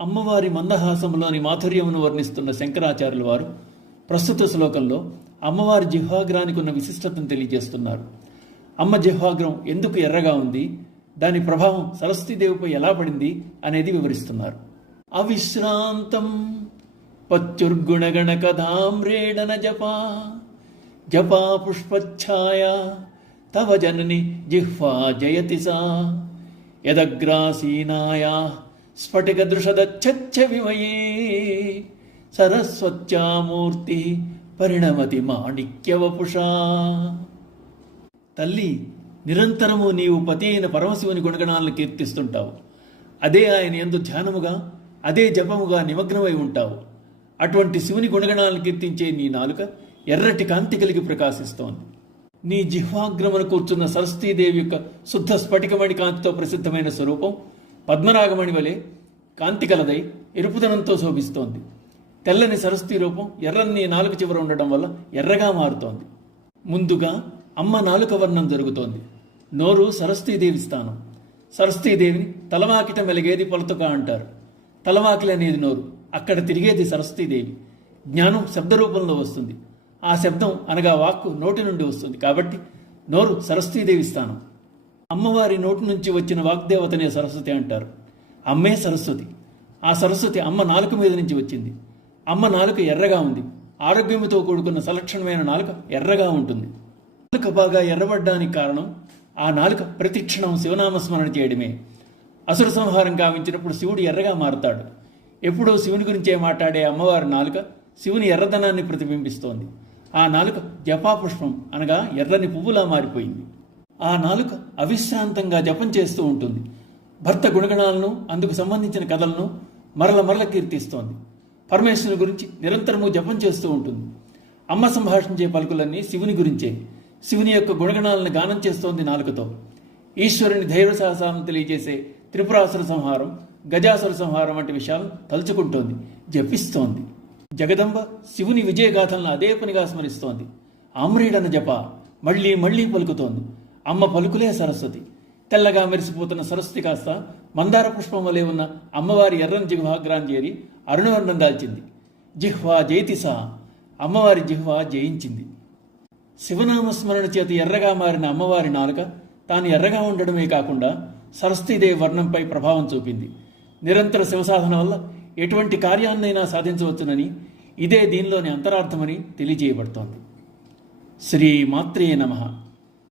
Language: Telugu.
అమ్మవారి మందహాసంలోని మాధుర్యమును వర్ణిస్తున్న శంకరాచార్యుల వారు ప్రస్తుత శ్లోకంలో అమ్మవారి జిహ్వాగ్రానికి ఉన్న విశిష్టతను తెలియజేస్తున్నారు. అమ్మ జిహ్వాగ్రం ఎందుకు ఎర్రగా ఉంది, దాని ప్రభావం సరస్వతీదేవిపై ఎలా పడింది అనేది వివరిస్తున్నారు. అవిశ్రాంతం పత్యుర్గుణగణ కథామ్రేడన జపా జపా పుష్పఛాయ తవ జనని జిహ్వా జయతి సా యదగ్రాసీనాయా స్ఫటికదృషదచ్చ విమయే సరస్వత్యామూర్తి పరిణమతి మాణిక్యవపుషా. తల్లి, నిరంతరము నీవు పతి అయిన పరమశివుని గుణగణాలను కీర్తిస్తుంటావు. అదే ఆయన యందు ధ్యానముగా, అదే జపముగా నిమగ్నమై ఉంటావు. అటువంటి శివుని గుణగణాలను కీర్తించే నీ నాలుక ఎర్రటి కాంతి కలిగి ప్రకాశిస్తోంది. నీ జిహ్వాగ్రమున కూర్చున్న సరస్వతీదేవి యొక్క శుద్ధ స్ఫటికమణి కాంతితో ప్రసిద్ధమైన స్వరూపం పద్మరాగమణి వలె కాంతి కలదై ఎరుపుదనంతో శోభిస్తోంది. తెల్లని సరస్వతీ రూపం ఎర్రని నాలుక చివర ఉండడం వల్ల ఎర్రగా మారుతోంది. ముందుగా అమ్మ నాలుక వర్ణం జరుగుతోంది. నోరు సరస్వతీదేవి స్థానం. సరస్వతీదేవిని తలవాకిట మెలిగేది పొలతుక అంటారు. తలవాకిలి అనేది నోరు, అక్కడ తిరిగేది సరస్వతీదేవి. జ్ఞానం శబ్దరూపంలో వస్తుంది. ఆ శబ్దం అనగా వాక్కు నోటి నుండి వస్తుంది. కాబట్టి నోరు సరస్వతీదేవి స్థానం. అమ్మవారి నోటి నుంచి వచ్చిన వాగ్దేవతనే సరస్వతి అంటారు. అమ్మే సరస్వతి. ఆ సరస్వతి అమ్మ నాలుక మీద నుంచి వచ్చింది. అమ్మ నాలుక ఎర్రగా ఉంది. ఆరోగ్యముతో కూడుకున్న సలక్షణమైన నాలుక ఎర్రగా ఉంటుంది. నాలుక బాగా ఎర్రబడ్డానికి కారణం ఆ నాలుక ప్రతిక్షణం శివనామస్మరణ చేయడమే. అసుర సంహారం గావించినప్పుడు శివుడు ఎర్రగా మారుతాడు. ఎప్పుడూ శివుని గురించే మాట్లాడే అమ్మవారి నాలుక శివుని ఎర్రదనాన్ని ప్రతిబింబిస్తోంది. ఆ నాలుక జపాపుష్పం అనగా ఎర్రని పువ్వులా మారిపోయింది. ఆ నాలుక అవిశ్రాంతంగా జపం చేస్తూ ఉంటుంది. భర్త గుణగణాలను, అందుకు సంబంధించిన కథలను మరల కీర్తిస్తోంది. పరమేశ్వరుని గురించి నిరంతరము జపం చేస్తూ ఉంటుంది. అమ్మ సంభాషించే పలుకులన్నీ శివుని గురించే. శివుని యొక్క గుణగణాలను గానం చేస్తోంది నాలుకతో. ఈశ్వరుని ధైర్య సాహసాలను తెలియజేసే త్రిపురాసుర సంహారం, గజాసుర సంహారం వంటి విషయాలను తలుచుకుంటోంది, జపిస్తోంది. జగదంబ శివుని విజయగాథలను అదే పనిగా స్మరిస్తోంది. ఆమ్రేడన జప మళ్ళీ పలుకుతోంది. అమ్మ పలుకులే సరస్వతి. తెల్లగా మెరిసిపోతున్న సరస్వతి కాస్త మందార పుష్పం వలె ఉన్న అమ్మవారి ఎర్రని జిహ్వాగ్రాన్ని చేరి అరుణవర్ణం దాల్చింది. జిహ్వా జయతిసా, అమ్మవారి జిహ్వా జయించింది. శివనామస్మరణ చేత ఎర్రగా మారిన అమ్మవారి నాలుక తాను ఎర్రగా ఉండడమే కాకుండా సరస్వతీదేవి వర్ణంపై ప్రభావం చూపింది. నిరంతర శివసాధన వల్ల ఎటువంటి కార్యాన్నైనా సాధించవచ్చునని, ఇదే దీనిలోని అంతరార్థమని తెలియజేయబడుతోంది. శ్రీమాత్రే నమః.